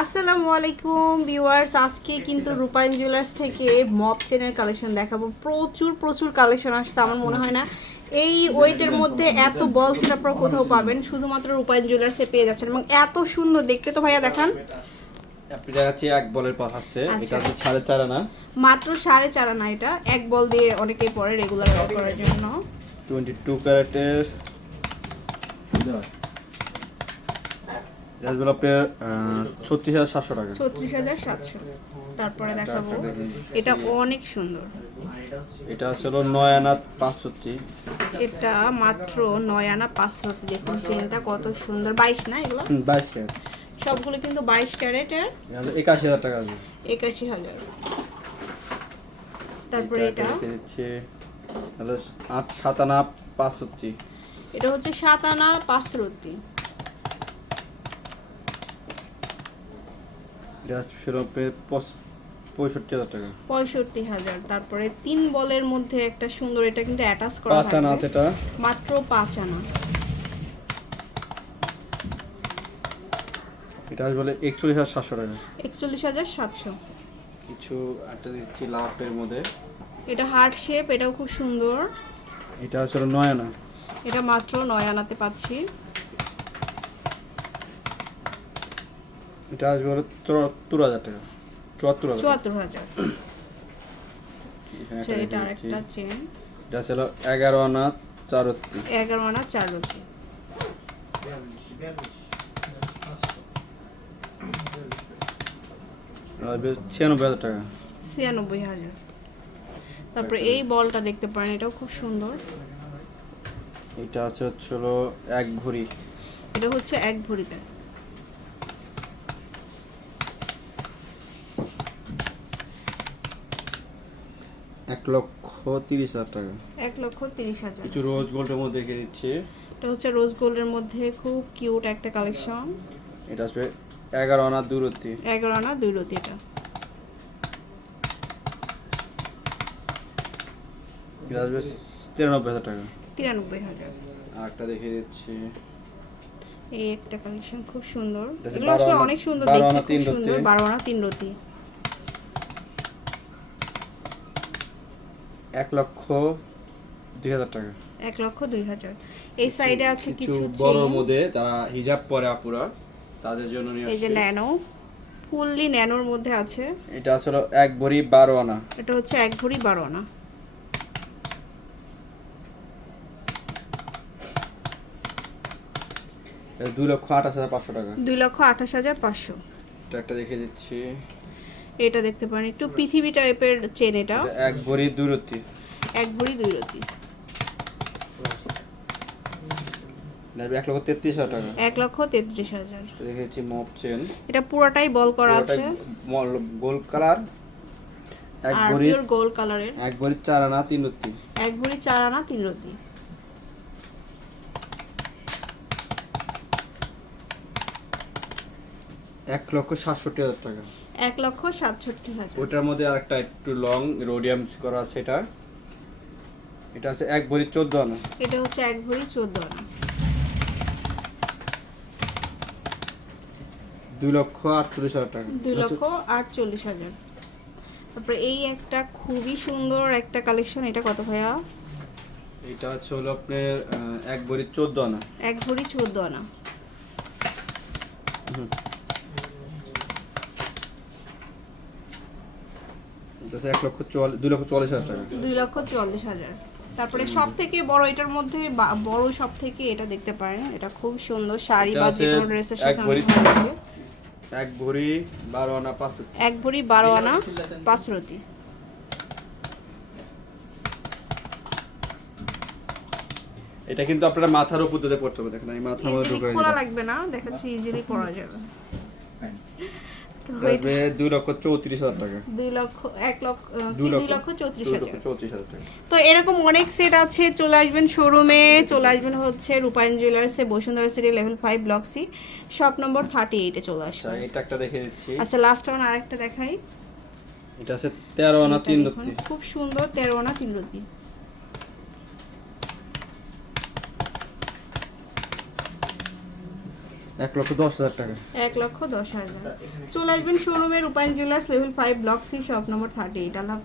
আসসালামু আলাইকুম ভিউয়ার্স আজকে কিন্তু রূপায়ণ জুয়েলার্স থেকে মপ চেনের কালেকশন দেখাবো। প্রচুর প্রচুর কালেকশন আসছে আমার মনে হয় না। এই ওয়েটের মধ্যে এত বল সেটা আপনারা কোথাও পাবেন শুধুমাত্র রূপায়ণ জুয়েলার্সে পেয়ে যাচ্ছেন এবং এত সুন্দর দেখতে তো ভাইয়া দেখান। এক বলের পর আসছে আচ্ছা। এটা সাড়ে চার আনা। মাত্র সাড়ে চার আনা এটা এক বল দিয়ে অনেকেই পরে রেগুলার করার জন্য। টোয়েন্টি টু ক্যারেটের রাজবেল আপনার ছত্রিশ হাজার সাতশো টাকা। ছত্রিশ হাজার সাতশো। তারপরে দেখাবো এটা অনেক সুন্দর। এটা আসলে নয় আনা পাঁচষট্টি। এটা মাত্র নয় আনা পাঁচশো দেখুন চেনটা কত সুন্দর। বাইশ না এগুলো? বাইশ ক্যারেট। সবগুলো কিন্তু বাইশ ক্যারেটের একাশি হাজার টাকা আছে। একাশি হাজার। তারপরে এটা তাহলে আট সাত আনা পাঁচষট্টি। এটা হচ্ছে সাত আনা পাঁচরতি এটা ছিল আপনার পঁচ- পঁয়ষট্টি হাজার টাকা। পঁয়ষট্টি হাজার। তারপরে তিন বলের মধ্যে একটা সুন্দর এটা কিন্তু অ্যাটাচ করা পাঁচ আনা এটা মাত্র পাঁচ আনা। এটা বলে একচল্লিশ হাজার সাতশো টাকা। একচল্লিশ হাজার সাতশো। কিছু একটা দিচ্ছি লাভের মধ্যে। এটা হার্ট শেপ এটাও খুব সুন্দর। এটা আসলে নয় আনা। এটা মাত্র নয় আনাতে পাচ্ছি। এটা আসবে হলো চুয়াত্তর হাজার টাকা। চুয়াত্তর হাজার চুয়াত্তর হাজার। এখানে আচ্ছা এটা আরেকটা চেন এটা ছিল এগারো আনা চারত্তি এগারো আনা চার রতি ছিয়ানব্বই হাজার টাকা। ছিয়ানব্বই হাজার। তারপরে এই বলটা দেখতে পারেন এটাও খুব সুন্দর। এটা আছে হচ্ছিল এক ভরি। এটা হচ্ছে এক ভরিতে। এক লক্ষ তিরিশ হাজার টাকা। এক লক্ষ তিরিশ হাজার কিছু রোজ গোল্ডের মধ্যে দেখে দিচ্ছি। এটা হচ্ছে রোজ গোল্ডের মধ্যে খুব কিউট একটা কালেকশন এটা আসবে এগারো আনা দূরত্তি। এগারো আনা দুই রতি এটা। এটা আসবে তিরানব্বই হাজার টাকা। তিরানব্বই হাজার। আর একটা দেখে দিচ্ছি। এই একটা কালেকশন খুব সুন্দর। এগুলো আসলে অনেক সুন্দর দেখতে খুব সুন্দর। বারো আনা তিন রতি এক লক্ষ দুই হাজার টাকা। এক লক্ষ দুই হাজার। এই সাইডে আছে কিছু বড় মধ্যে যারা হিজাব পরে আপুরা তাদের জন্য নিয়ে এই যে ন্যানো ফুললি ন্যানোর মধ্যে আছে। এটা আসলে এক ভরি বারো আনা। এটা হচ্ছে এক ভরি বারো আনা। দুই লক্ষ আঠাশ হাজার পাঁচশো টাকা। দুই লক্ষ আঠাশ হাজার পাঁচশো। এটা একটা দেখে দিচ্ছি। এটা দেখতে পারেন একটু পৃথিবী টাইপের চেন এটা। এক ভরি দূরত্তি এক ভরি দুই রতি এক লক্ষ তেত্রিশ হাজার টাকা। এক লক্ষ তেত্রিশ হাজার। এটা মপ চেন এটা পুরোটাই বল করা আছে। গোল কালার। এক ভরি গোল্ড কালারের এক ভরি চার আনা তিন রত্তি এক ভরি চার আনা তিন রতি। এক লক্ষ সাতষট্টি হাজার টাকা। এক লক্ষ সাতষট্টি হাজার। ওটার মধ্যে আরেকটা একটু লং রোডিয়াম করা আছে এটা। এটা আছে এক ভরি চোদ্দ আনা। এটা হচ্ছে এক ভরি চোদ্দ আনা। দুই লক্ষ আটচল্লিশ হাজার টাকা। দুই লক্ষ আটচল্লিশ হাজার। তারপরে এই একটা খুবই সুন্দর একটা কালেকশন এটা কত ভাইয়া? এটা হচ্ছে হলো আপনার এক ভরি চোদ্দ আনা। এক ভরি চোদ্দ আনা। এটা হচ্ছে এক লক্ষ চুয়াল্লিশ দুই লক্ষ চুয়াল্লিশ হাজার টাকা। দুই লক্ষ চুয়াল্লিশ হাজার। তারপরে সব থেকে বড় এটার মধ্যে বড় সব থেকে এটা দেখতে পারেন এটা খুব সুন্দর শাড়ি বা যে কোনো ড্রেসের এক সাথে। এক ভরি বারো আনা পাঁচ এক ভরি বারো আনা পাঁচ রতি এটা কিন্তু আপনারা মাথার উপর দিয়ে পড়তে হবে দেখেন এই মাথার মধ্যে ঢুকে খোলা লাগবে না দেখাচ্ছি ইজিলি পরা যাবে। দুই লক্ষ চৌত্রিশ হাজার টাকা। দুই লক্ষ এক লক্ষ দুই দুই লক্ষ লক্ষ চৌত্রিশ হাজার। চৌত্রিশ হাজার টাকা। তো এরকম অনেক সেট আছে চলে আসবেন শোরুমে চলে আসবেন হচ্ছে Rupayan জুয়েলার্সে Bashundhara city level five block C shop number thirty এইটে চলে আচ্ছা আসবেন। এটা একটা দেখে দিচ্ছি। আচ্ছা লাস্ট ওয়ান আরেকটা দেখাই। এটা আছে তেরো আনা তিন খুব সুন্দর তেরো আনা তিন রতি এক লক্ষ দশ হাজার টাকা। এক লক্ষ দশ হাজার। চলে আসবেন শোরুমের Upayan jewellers level five block C shop number thirty eight আল্লাহ